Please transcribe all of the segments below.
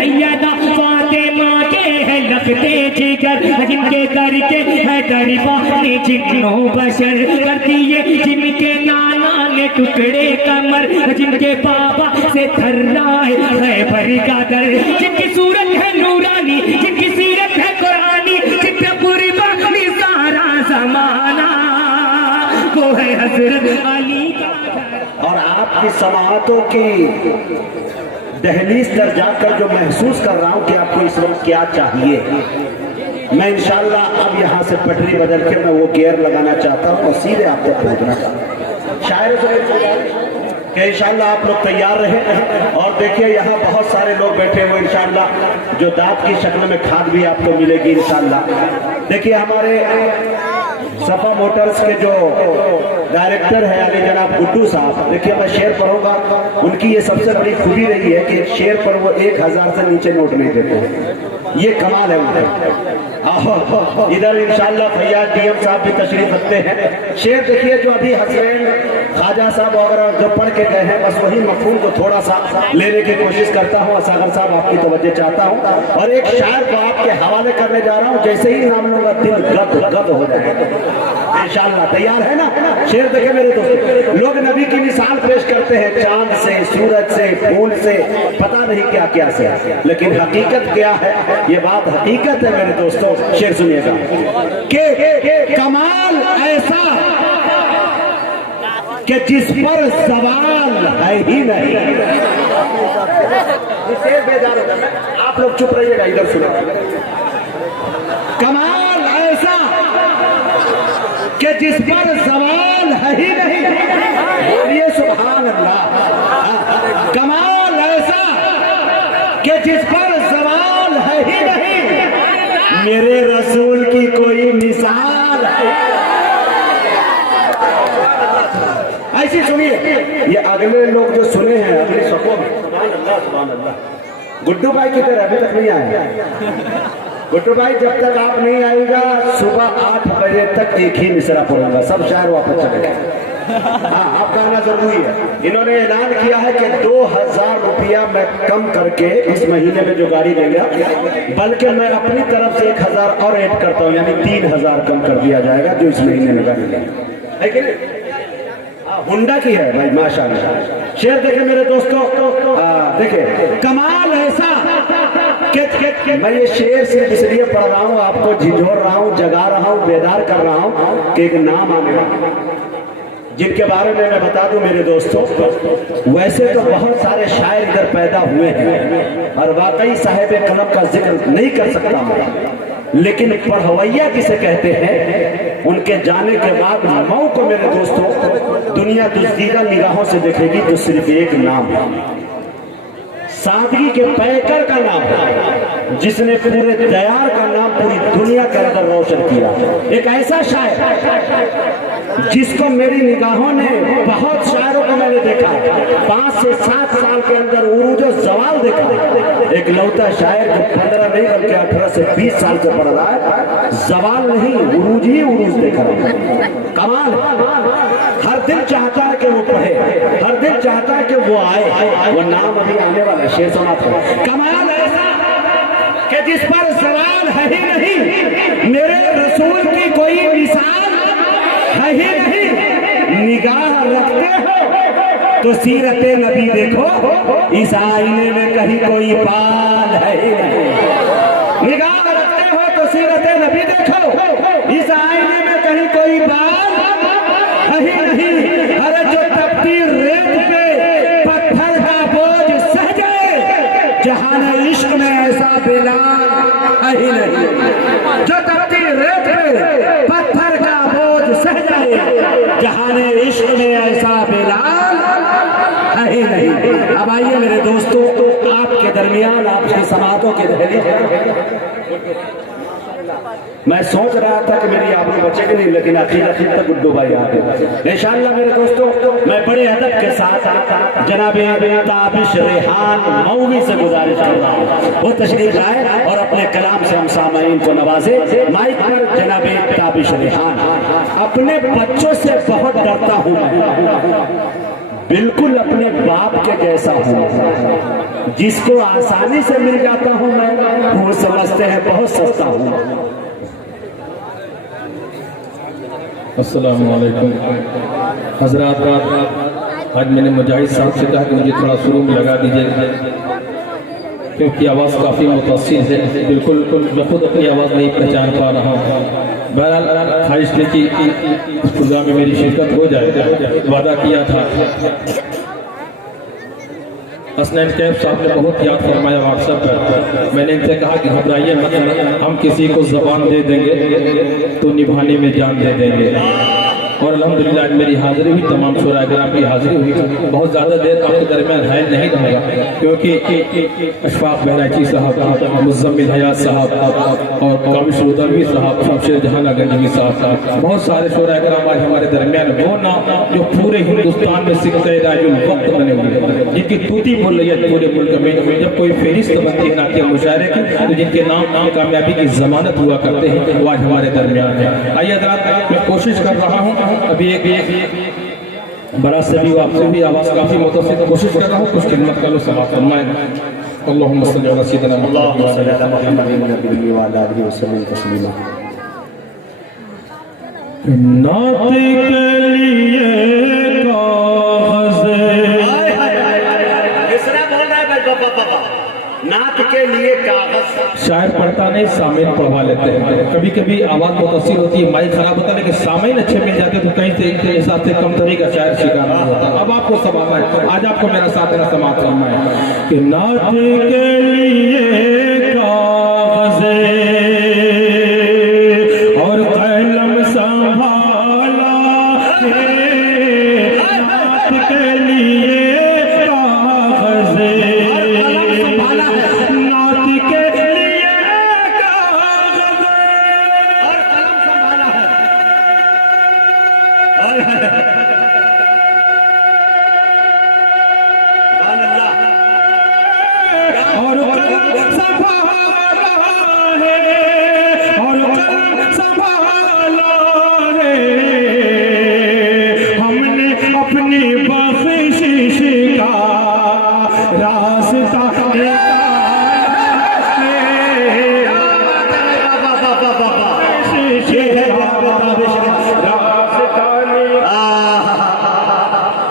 सैयदा फातिमा के है लगते जिगर, जिनके करके है दरबानी जिन्नो बशर कर दिए, जिनके नाना ने टुकड़े कमर, जिनके बाबा से थर्रा है खैबर का दर, जिनकी सूरत है नूरानी, जिनकी सीरत है कुरानी, जिनका कुर्बानी सारा जमाना, वो है हजरत अली का। और आपकी समाअतों की दहलीज पर जाकर जो महसूस कर रहा हूँ कि आपको इस वक्त क्या चाहिए, मैं इंशाल्लाह अब यहाँ से पटरी बदल के मैं वो गियर लगाना चाहता हूँ और सीधे आप तक पहुँचना चाहता हूँ। शायर कि इंशाल्लाह आप लोग तैयार रहे। और देखिए यहाँ बहुत सारे लोग बैठे हुए, इंशाल्लाह जो दांत की शक्ल में खाद भी आपको मिलेगी इंशाल्लाह। देखिए हमारे सफा मोटर्स के जो डायरेक्टर है अली जनाब गुड्डू साहब, देखिए मैं शेर पढ़ूंगा, उनकी ये सबसे बड़ी खूबी रही है कि शेर पर वो 1000 से नीचे नोट नहीं देते, ये कमाल है उनका। इधर इंशाल्लाह फैयाज डीएम साहब भी तशरीफ रखते हैं। शेर देखिए जो अभी हसनैन ख्वाजा साहब वगैरह जो पढ़ के गए हैं, बस वही मफहूम को थोड़ा सा लेने की कोशिश करता हूँ। सागर साहब आपकी तवज्जो चाहता हूँ और एक शायर को आपके हवाले करने जा रहा हूँ, जैसे ही नाम लूंगा दिल गद गद हो जाएगा इंशाल्लाह। तैयार है ना? शेर देखे मेरे दोस्तों, लोग नबी की मिसाल पेश करते हैं चांद से, सूरज से, फूल से, पता नहीं क्या क्या से, लेकिन हकीकत क्या है? ये बात हकीकत है मेरे दोस्तों। शेर सुनिएगा कि कमाल ऐसा कि जिस पर सवाल है ही नहीं। आप लोग चुप रहिएगा, इधर सुनो। कमाल ऐसा कि जिस पर सवाल है ही नहीं, बोलिए सुभान अल्लाह। कमाल ऐसा कि जिस पर सवाल है ही नहीं, मेरे रसूल की कोई मिसाल है। ऐसी सुनिए, ये अगले लोग जो सुने हैं अगले सफों में, सुभान अल्लाह। गुड्डू भाई किधर अभी तक नहीं आए? गुड्डू भाई जब तक आप नहीं आएगा सुबह 8 बजे तक एक ही मिसरा पढ़ूंगा, सब शायर वापस चले गए। हाँ, आपका आना जरूरी है। इन्होंने ऐलान किया है कि 2000 रुपया मैं कम करके इस महीने में जो गाड़ी देगा, बल्कि मैं अपनी तरफ से 1000 और ऐड करता हूँ, यानी 3000 कम कर दिया जाएगा जो इस महीने में गाड़ी देगा। हुंडा की है भाई, माशाल्लाह। शेर देखे मेरे दोस्तों, देखे कमाल ऐसा कि मैं ये शेर सिर्फ इसलिए पढ़ रहा हूँ, आपको झिझोर रहा हूँ, जगा रहा हूँ, बेदार कर रहा हूँ कि एक नाम आने वाला, जिनके बारे में मैं बता दूं मेरे दोस्तों। वैसे तो बहुत सारे शायर इधर पैदा हुए हैं और वाकई साहिब कलम का जिक्र नहीं कर सकता मैं, लेकिन पढ़वैया किसे कहते हैं, उनके जाने के बाद मऊ को मेरे दोस्तों दुनिया दुश्मनीदा निगाहों से देखेगी तो सिर्फ एक नाम है, सादगी के पैकर का नाम है, जिसने पूरे दयार का नाम पूरी दुनिया के अंदर रोशन किया। एक ऐसा शायर जिसको मेरी निगाहों ने, बहुत शायरों को मैंने देखा, 5 से 7 साल के अंदर उरूज और जवाल देखा। एक लौता शायर जो 15 नहीं बल्कि 18 से 20 साल से पढ़ रहा है, जवाल नहीं उरूज ही उरूज देखा। कमाल, हर दिल चाहता है कि वो पढ़े, हर दिल चाहता है कि वो आए, वो नाम अभी आने वाला है। शेर समाप्त करो। कमाल ऐसा कि जिस पर सवाल है ही नहीं, मेरे रसूल की कोई मिसाल है ही नहीं। निगाह रखते हो तो सीरत नबी देखो, इस आईने में कहीं कोई बाल है ही नहीं। निगाह रखते हो तो सीरत नबी देखो, इस आईने में कहीं कोई बाल है ही नहीं। अरे जो तपती रेत पे पत्थर का बोझ सह जाए, जहान इश्क में ऐसा बेलाल है ही नहीं। जो तपती रेत पे पत्थर का बोझ सह जाए, जहान इश्क में ऐसा बेलाल है ही नहीं। अब आइए मेरे दोस्तों, आपके दरमियान आपकी समातों के दहलीज मैं सोच रहा था कि मेरी आबरू बचेगी नहीं, लेकिन अखीर तक गुड्डू भाई आ गए इंशाअल्लाह। मेरे दोस्तों, मैं बड़े अदब के साथ जनाबे ताबिश रेहान मौवी से गुजारिश कर रहा हूँ वो तशरीफ लाए और अपने कलाम से हम सामाईन को नवाजे। माइक पर जनाबे ताबिश रेहान। अपने बच्चों से बहुत डरता हूँ मैं, बिल्कुल अपने बाप के जैसा हूँ। जिसको आसानी से मिल जाता हूँ मैं, वो समझते हैं बहुत सस्ता हूँ। अस्सलाम वालेकुम हजरात। आज मैंने मुजाहिद साहब से कहा कि मुझे थोड़ा शुरू में लगा दीजिए, क्योंकि आवाज़ काफ़ी मुतासिर है। बिल्कुल मैं खुद अपनी आवाज़ नहीं पहचान पा रहा हूँ। बहरहाल ख्वाहिश थी कि इस प्रोग्राम में मेरी शिरकत हो जाए, वादा किया था। हसनैन कैफ साहब ने बहुत याद फरमाया व्हाट्सएप पर। मैंने इनसे कहा कि घबराइए मत, हम किसी को ज़बान दे देंगे तो निभाने में जान दे देंगे। और अल्हम्दुलिल्लाह मेरी हाजिरी हुई, तमाम शोरा किराम की हाजिरी हुई। बहुत ज़्यादा देर आपके दरमियान है नहीं रहूँगा, क्योंकि अशफाक बहराइची साहब, मुज़म्मिल हयात साहब और काबिश रुदलवी साहब, शमशेर जहान गंजवी साहब, बहुत सारे शोरा किराम आज हमारे दरमियान। वो नाम जो पूरे हिंदुस्तान में सिक्के राजुल वक्त बने हुए, जिनकी तूती बोल रही है पूरे मुल्क में। जब कोई फहरिस्त बनती है नातिया मुशायरे की, तो जिनके नाम कामयाबी की जमानत हुआ करते हैं, वो आज हमारे दरमियान है। आइए हज़रात, मैं कोशिश कर रहा हूँ अभी एक बड़ा से भी आपसे भी आवाज़ काफ़ी मुतासिर, कोशिश कर रहा हूँ कुछ खिदमत कर लो। समाअत फरमाएं। अल्लाहुम्मा सल्ली अला सय्यिदिना मुहम्मद नात के लिए नात के लिए कागज। शायर पढ़ता नहीं, सामीन पढ़वा लेते हैं। कभी कभी आवाज़ मुतासिर होती है, माइक खराब होता है, लेकिन सामीन अच्छे मिल जाते हैं तो कहीं से इनके हिसाब से कम तरी का शायर शिकार नहीं होता। अब आपको समाना है, आज आपको मेरा साथ देना समाप्त करना है कि नात के लिए कागज़े और कलम संभाला है, नात के लिए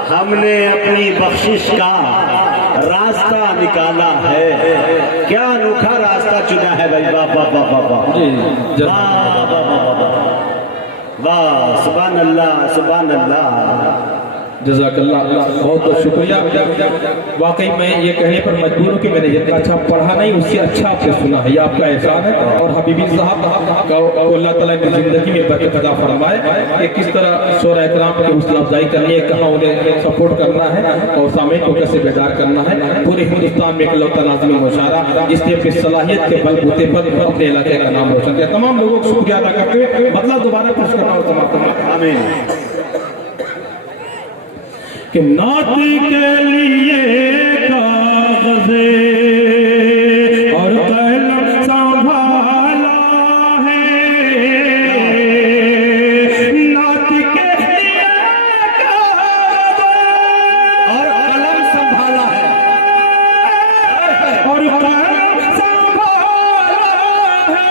हमने अपनी बख्शिश का रास्ता निकाला है। क्या अनोखा रास्ता चुना है भाई। वाह वाह वाह वाह वाह, सुभान अल्लाह सुभान अल्लाह, जज़ाकल्लाह, बहुत बहुत शुक्रिया। वाकई मैं ये कहने पर मजबूर हूँ कि मैंने जितना अच्छा पढ़ा नहीं, उससे अच्छा आपसे सुना है, ये आपका एहसान है। और हबीबी साहब को अल्लाह ताला की ज़िंदगी में बरकत अता फरमाए कि किस तरह शोरा इकराम की हौसला अफजाई करनी है, कहाँ उन्हें सपोर्ट करना है और सामईन को कैसे बेदार करना है। पूरे हिंदुस्तान में इकलौता नाज़िम मुशायरा जिसने अपनी सलाहियत के बलबूते पर अपने इलाके का नाम रोशन किया। तमाम लोगों को शुक्रिया अदा करते हुए मतलब दोबारा पेश करना और समाप्त। आमीन। कि नात के लिए कागज़े और कलम संभाला है, नात के लिए कागज़ और कलम संभाला है, और कलम संभाला है।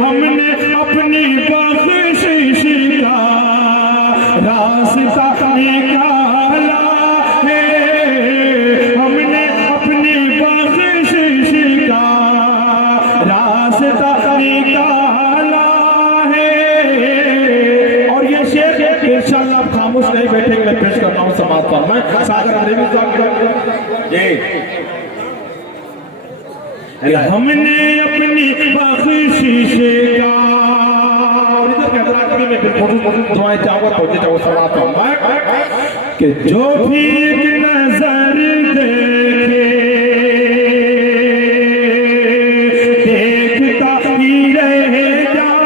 हमने अपनी बख्शिश का रास्ता निकाला है, हमने अपनी बख्शिश का रास्ता निकाला है। और ये शेर इंशाअल्लाह आप खामोश नहीं बैठेंगे, मैं पेश करता हूँ समाअत फरमाएं। सागर अदरेमी साहब जी, हमने अपनी बख्शिश का दुआएं चाहो पहुंचे जाओ समाप्त होगा कि जो भी एक नजर देखे देखता ही रह जाए,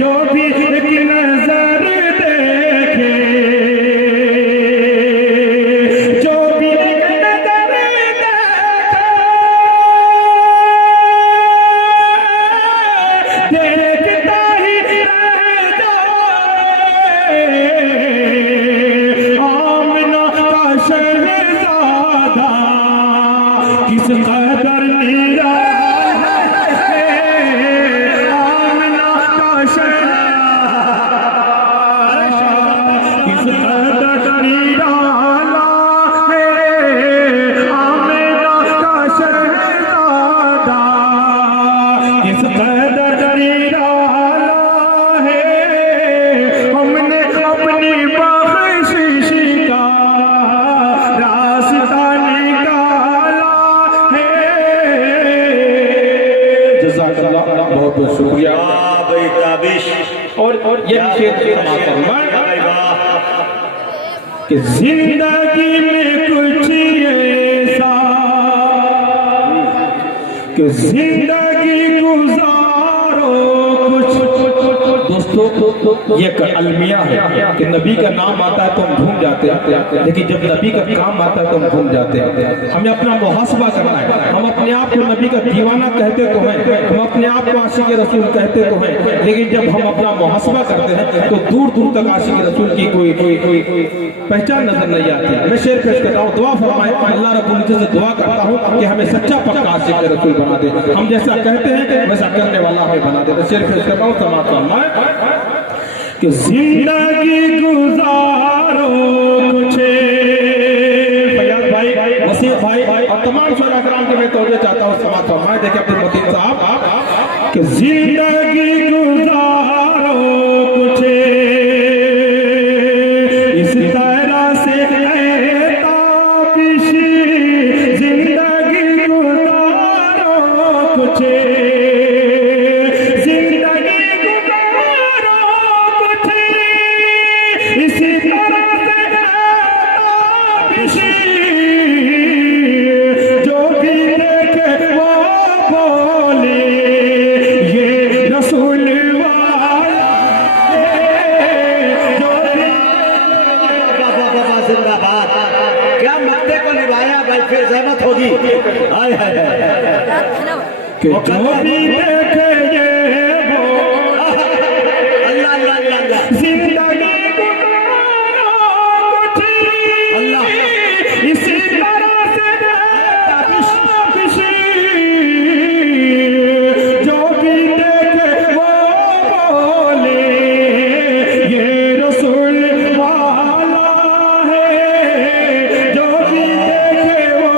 जो भी एक नजर देखे, जो भी एक नजर देखे देखता ही रह जाए। बहुत बहुत शुक्रिया। वाह भाई ताबिश, और ये शेर भाई वाह, कि जिंदगी में कुछ ऐसा कि जिंदगी गुजारो कुछ। दोस्तों ये अलमिया है कि नबी का नाम आता है तो हम घूम जाते हैं, लेकिन जब नबी का काम आता है तो हम घूम जाते हैं। हमें अपना मुहासबा करना है। हम अपने आप को नबी का दीवाना कहते तो हैं, हम अपने आप को आशिक रसूल कहते तो हैं, लेकिन जब हम अपना मुहासबा करते हैं तो दूर दूर तक आशिक रसूल की कोई कोई कोई पहचान नजर नहीं आती। मैं शेर पेश करता हूँ, दुआ फरमाए, अल्लाह रब्बुल इज्जत से दुआ करता हूँ कि हमें सच्चा पक्का आशिक रसूल बना दे। हम जैसा कहते हैं वैसा करने वाला हमें बना दे। तो शेर पेश करता हूँ, समाप्त फरमाए कि जिंदगी गुजारो कुछ। फैयाज भाई, वसीम भाई और तमाम शोरा कराम के मैं तौजे चाहता हूँ, समाप्त फरमाए। देखिए अब्दुल मतीन साहब कि जिंदगी गुजारो कुछ इस तरह से ताबिश, जिंदगी गुजारो कुछ, जिंदगी गुजारो कुछ इसी तरह से ताबिश, जो भी देखे वो बोले ये रसूल वाला है, जो भी जिंदाबाद। क्या मक्ते को निभाया भाई, फिर जहमत होगी। हाय हाय हाय, कि जो भी देखे ये वो अल्लाह अल्लाह अल्लाह अल्लाह जिंदगी गुजारो कुछ अल्लाह। इसी तरह से ताबिश, जो भी देखे वो बोले ये रसूल वाला है, जो भी देखे वो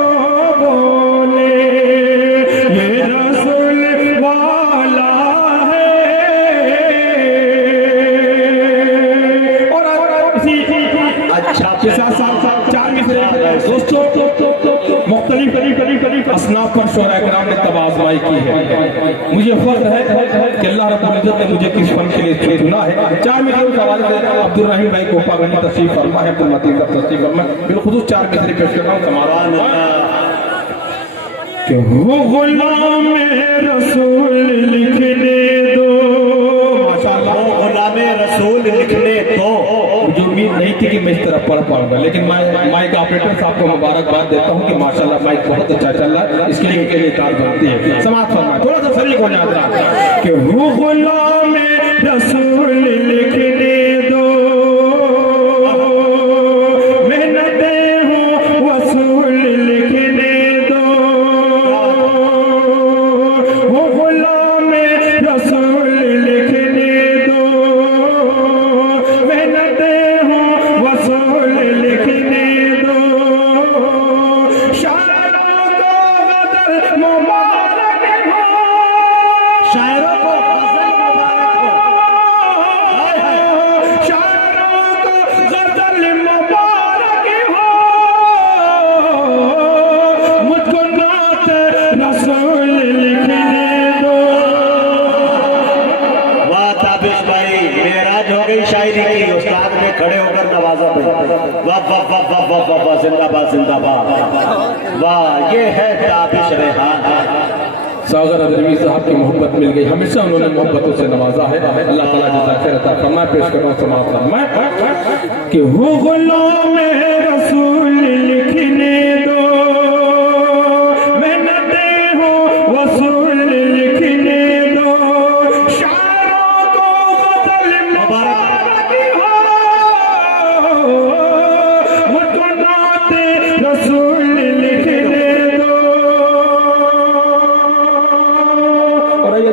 बोले ये रसूल वाला है। और इसी अच्छा के साथ चार मिसरे दोस्तों मुख्तलिफ असनाफ पर शोरा कराम ने तब आजमाई की है। मुझे फख्र है कि अल्लाह रब्बुल इज्जत ने मुझे किस फन के लिए चुना है। चार मिसरे के हवाले से अब्दुल रहीम भाई को पागनी तशरीफ फरमा है, अब्दुल मतीन का तशरीफ फरमा, बिलखुसूस चार मिसरे पेश कर रहा हूँ। समारा कि हो गुलाम रसूल लिखने दो, माशाअल्लाह गुलाम रसूल लिखने दो। मुझे उम्मीद नहीं थी कि मैं इस तरह पढ़ पाऊंगा, लेकिन मैं माइक ऑपरेटर साहब को मुबारकबाद देता हूं कि माशाल्लाह माइक बहुत अच्छा चल रहा है, इसके लिए उनके लिए कार बनती है। समाप्त फरमाए, थोड़ा सा शरीक हो जाता कि हो गुलाम रसूल लिखने दो, मेहनतें हो वसूल लिखने दो, हो गुलाम रसूल लिखने दो, मेहनतें हो वसूल लिखने दो, शायरों को गज़ल मुबारक हो, शायरों को गज़ल मुबारक हो, शायरों को गज़ल मुबारक हो, मुझको नात रसूल लिखने दो। वाह ताबिश भाई, मेराज हो गई शायरी की, उस्ताद ने खड़े होकर नवाजा भाई। वाह वाह वाह वाह वाह वाह वाह, जिंदाबाद जिंदाबाद। वाह ये है ताबिश रेहान। सागर अदरवी साहब की मोहब्बत मिल गई, हमेशा उन्होंने मोहब्बतों से नवाजा है। अल्लाह ताला जज़ा खैर अता फरमाए। पेश कर रहा हूं, समाप्त फरमाए कि हो गुलाम रसूल लिखने दो, मेहनतें हो वसूल लिखने दो, शायरों को गज़ल मुबारक हो, मुझको नात रसूल लिखने दो। और ये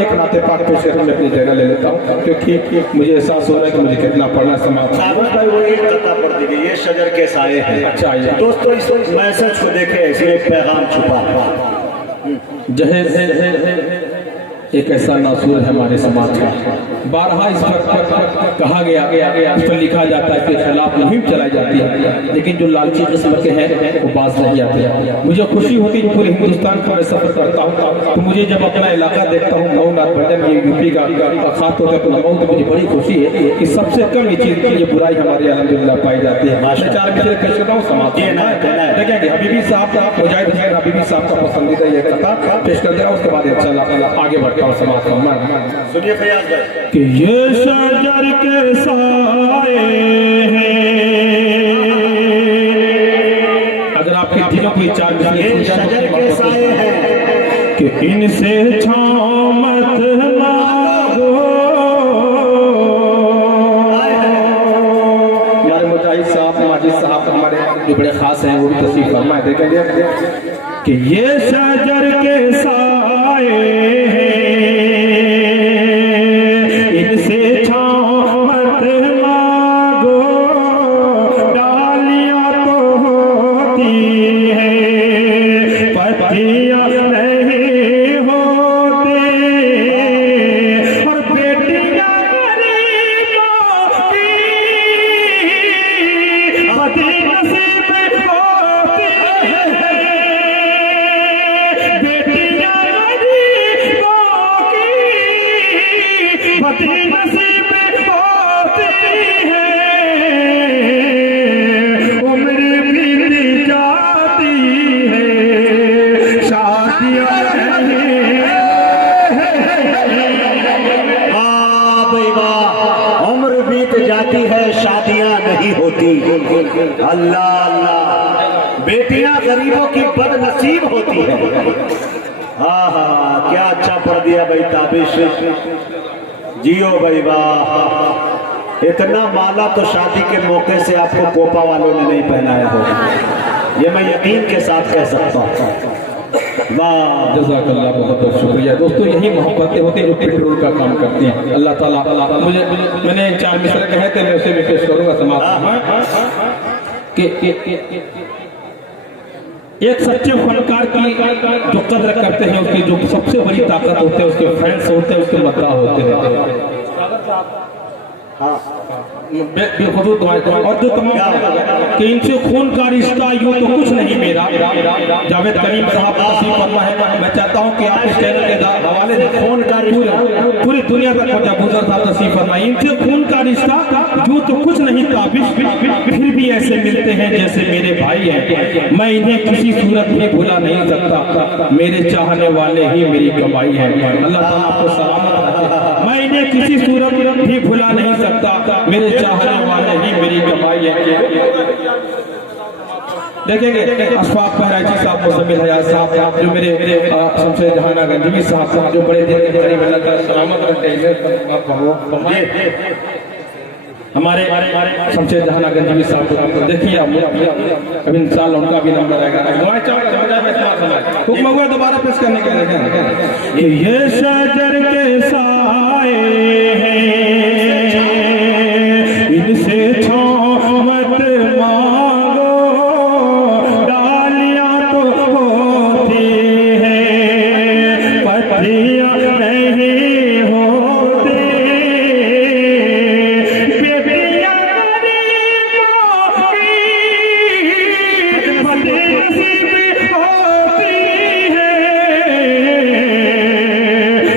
एक नाते पाक पेश करके मैं अपनी जगह ले लेता हूँ, क्योंकि मुझे एहसास हो रहा है कि मुझे कितना पढ़ना समाप्त। ताबिश भाई वो एक कथा पढ़ दी गई, ये शजर के साए हैं। अच्छा आइए दोस्तों इस मैसेज को देखें, इसमें एक पैगाम छुपा। जहेज एक ऐसा नासूर है हमारे समाज का। बारहा इस पर कहा गया, इस पर लिखा जाता है कि खिलाफ मुहिम चलाई जाती है, लेकिन जो लालची किस्म के हैं वो बाज नहीं आते। मुझे खुशी होती है, पूरे हिंदुस्तान का मैं सफर करता हूँ तो मुझे जब अपना इलाका देखता हूँ मऊ नाथभंजन, ये यूपी का खासतौर पर मऊ, तो मुझे बड़ी खुशी है कि सबसे कम ये चीज की ये बुराई हमारे अल्हम्दुलिल्लाह पाई जाती है। मैं 4 मिसरे पेश करता हूँ समाज देखेंगे। हबीबी साहब मुजाहिद हुसैन हबीबी साहब का पसंदीदा ये कथा पेश कर दे रहा हूँ, उसके बाद इंशाल्लाह आगे बढ़ता हूँ समाज का। सुनिए फैयाज भाई कि ये शजर के साए हैं, अगर आपके दिलों को 4 ये शजर के साए हैं कि इनसे छाँव मत मांगो। हमारे मुजाहिद साहब माजिद साहब हमारे जो बड़े खास हैं वो भी तशरीफ फरमाए। देखेंगे कि ये शजर के साए हैं, इनसे छाँव मत मांगो, डालियाँ तो होती है पत्तियाँ नहीं होती, और बेटियाँ गरीबों की बदनसीब होती है, बेटियाँ गरीबों की बदनसीब होती है, उम्र बीत जाती है शादियाँ भाई वाह, उम्र बीत जाती है शादियां नहीं होती। अल्लाह अल्लाह, बेटियां गरीबों की बदनसीब होती है। हाँ हाँ, क्या अच्छा पढ़ दिया भाई ताबिश, जियो भाई वाह। इतना माला तो शादी के मौके से आपको पोपा वालों ने नहीं पहनाया होगा, ये मैं यकीन के साथ कह सकता हूँ। वाह, जज़ाकल्लाह, बहुत बहुत शुक्रिया। दोस्तों यही मोहब्बतें होती हैं जो पेट्रोल का काम करती हैं। अल्लाह ताला मुझे, मैंने 4 मिसरे कहे थे, मैं उसे भी पेश करूंगा समाज कि एक सच्चे फनकार की जो कदर करते हैं, उसकी जो सबसे बड़ी ताकत होते हैं उसके फैंस होते हैं, उसके मद्दाह होते हैं। बेखुद और जो तमाम कि इनसे खून का रिश्ता यूं तो कुछ नहीं मेरा। जावेद करीम साहब का तशरीफ फरमा है, मैं चाहता हूं कि आप इस चैनल के हवाले से खून का पूरी दुनिया तक पहुंचा। बुजुर्ग साहब तशरीफ फरमा, इनसे खून का रिश्ता यूं तो कुछ नहीं ताबिश, फिर भी ऐसे मिलते हैं जैसे मेरे भाई हैं। मैं इन्हें किसी सूरत में भुला नहीं सकता, मेरे चाहने वाले ही मेरी कमाई है। अल्लाह ताला आपको सलामत रखे। मैं इन्हें किसी सूरत में भी भुला नहीं सकता, मेरे चाहने वाले ही मेरी कमाई है। देखेंगे अशफाक बहराइची साहब, मुज़म्मिल हयात साहब, जो मेरे शमशेर जहाना गंजवी साहब जो बड़े दिल के करीब, अल्लाह ताला सलामत रखे। हमारे शमशेर जहाना गंजवी साहब देखिए आप, अभी इंशाल्लाह उनका भी नंबर आएगा। हुक्म हुआ दोबारा पेश करने के लिए। ये शजर के साए हैं, इनसे छाँव मत मांगो, डालियाँ तो होती हैं पत्तियाँ नहीं होती, बेटियाँ गरीबों की बदनसीब होती है,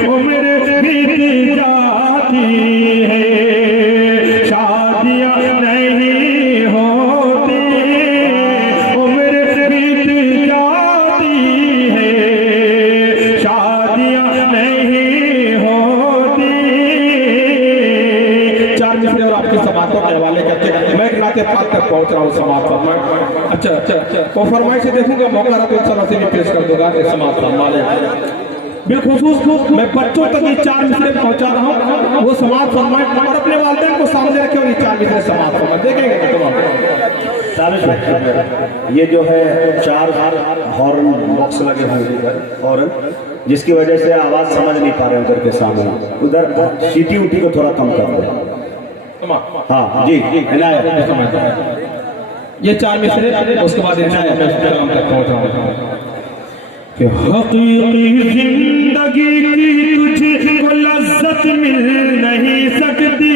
उम्र बीत जाती है शादियाँ नहीं होती, उम्र बीत जाती है शादियाँ नहीं होती। 4 मिसरे और आपकी समातों के हवाले करके मैं एक नाते पाक तक पहुंच रहा हूँ समाज पर। अच्छा वो फरमाइश से देखूंगा, मौका रहा तो इंशाल्लाह से भी पेश कर दूंगा समाज पर। बिलखुसूस मैं बच्चों तक ये 4 मिसरे पहुंचा रहा हूँ, वो समाज फरमाए और अपने वालिदैन को सामने रखे और ये 4 मिसरे समाज फरमाए। देखेंगे ताबिश भाई, ये जो है 4 हॉर्न बॉक्स लगे हुए हैं हॉर्न, जिसकी वजह से आवाज समझ नहीं पा रहे उधर के सामने, उधर सीटी उटी को थोड़ा कम कर दो। हाँ जी, ये 4 मिसरे, उसके बाद इंशाल्लाह मैं उस पैगाम तक पहुंच रहा हूँ। कि हकीकी जिंदगी की तुझको लज्जत मिल नहीं सकती।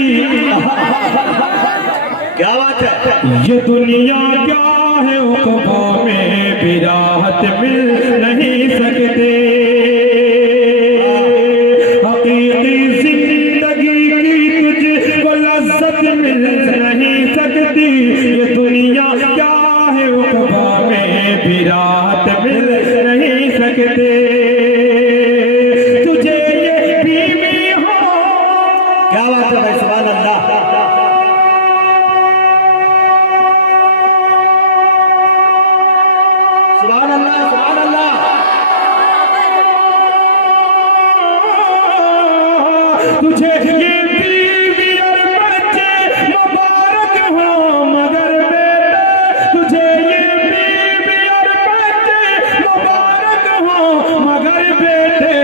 क्या बात है। ये दुनिया क्या है उक़बा में भी राहत मिल नहीं सकते। हकीकी जिंदगी की तुझको लज्जत मिल नहीं सकती। ये दुनिया क्या है उक़बा में भी राहत मिल नहीं सकते। तुझे ये बीवी हो। क्या बात है भाई, सुभान अल्लाह। सुभान अल्लाह, सुभान अल्लाह। तुझे ये बीवी और बच्चे मुबारक हो मगर बेटे। तुझे ये बीवी और बच्चे मुबारक हो मगर बेटे।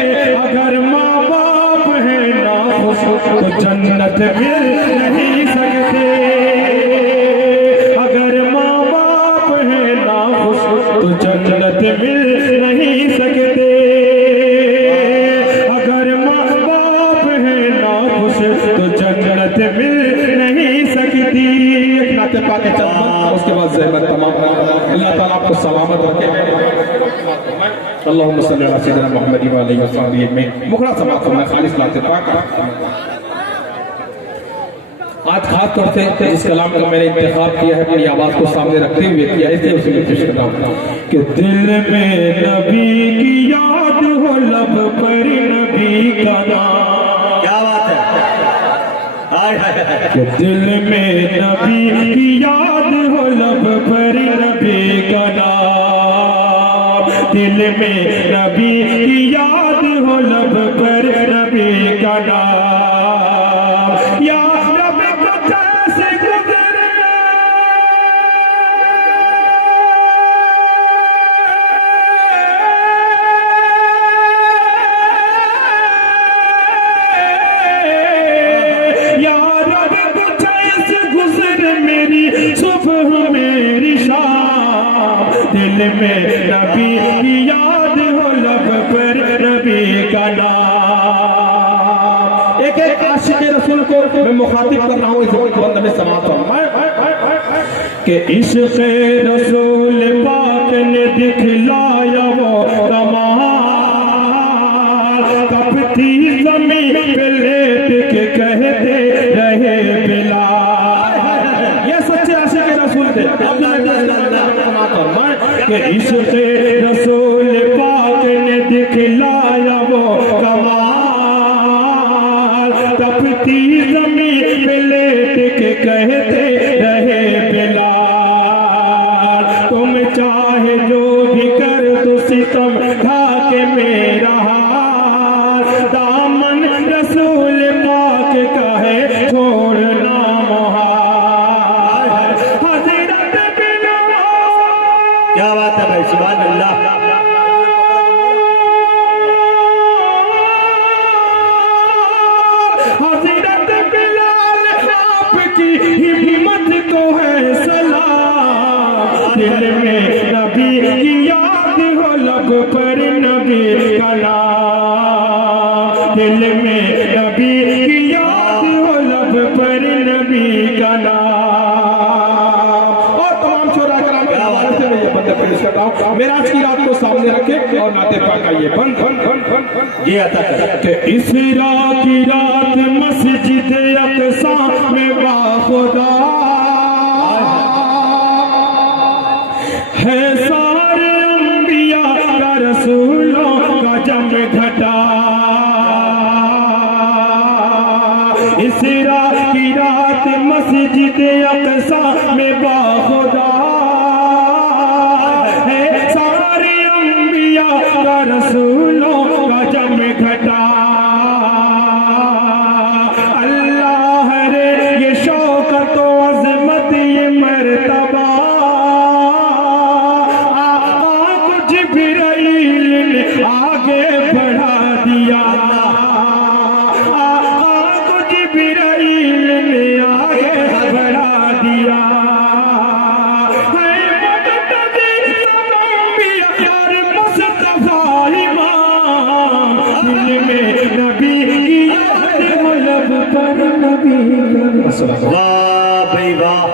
अगर माँ बाप है ना खुश तो जन्नत मिल नहीं सकते। अगर माँ बाप है ना खुश तो जन्नत मिल नहीं सकते। अगर माँ बाप है ना खुश तो जन्नत मिल नहीं सकती। एक नाते पाके चलना, उसके बाद ज़हमत तमाम। अल्लाह ताला आपको सलामत रखे। अल्लाहुम्मा सल्ली अला सय्यिदिना मुहम्मद व आलिहि व सहबिहि अजमईन। मुखरा समाअत फरमाएं खालिस नाते पाक। आज खास तौर से इस कलाम का मैंने इंतखाब किया है अपनी आवाज को सामने रखते हुए किया, इसलिए उसे मैं पेश करता हूं कि दिल में नबी की याद हो लब पर नबी का नाम। क्या बात है। हाय हाय हाय। कि दिल में नबी की याद हो लब पर नबी का नाम। दिल में नबी की याद हो लब पर नबी का नाम। या रब को कैसे गुज़रे या रब को कैसे गुज़रे मेरी सुबह मेरी शाम। दिल में नबी की याद हो लब पर नबी का नाम। एक एक आशिक़ रसूल को मैं मुखातिब कर रहा हूँ इस बंद में समाप्त कि इश्क़ रसूल पाक ने दिखलाया वो कमाल। तपती ज़मीन पे लेट के कहते रहे बिलाल। ये सच्चे आशिक़ रसूल थे। कि इश्क़ रसूल पाक ने दिखलाया वो कमाल। तपती ज़मीन पे लेट के कहते रहे बिलाल। तुम चाहे जो भी कर दो सितम ढाके मेरा हाल। दामन रसूल पाक का है छोड़ना मुहाल। हज़रत बिलाल। क्या बात है भाई, सुभान अल्लाह। हज़रत बिलाल आपकी हिम्मत को है सलाम। दिल में नबी की याद हो लब पर नबी का नाम। दिल में नबी की याद हो लब पर नबी का नाम। और तमाम शोरा कराम के हवाले से मैं ये बंदा पेश करता हूँ। मेराज की रात को सामने रखे और नाते पाक का ये बंद ये अता कर। कि इस रात की रात मस्जिद अक़सा में बाखुदा है सारे अंबिया का रसूलों का जम घटा। इस रात की रात मस्जिद अक़सा में बाखुदा है सारे अंबिया का रसूलों का जम घटा। अल्लाह रे ये शौकत व अज़मत ये मर्तबा आका को जिब्राइल ने आगे बढ़ा अस्सलाम। वाह भाई वाह,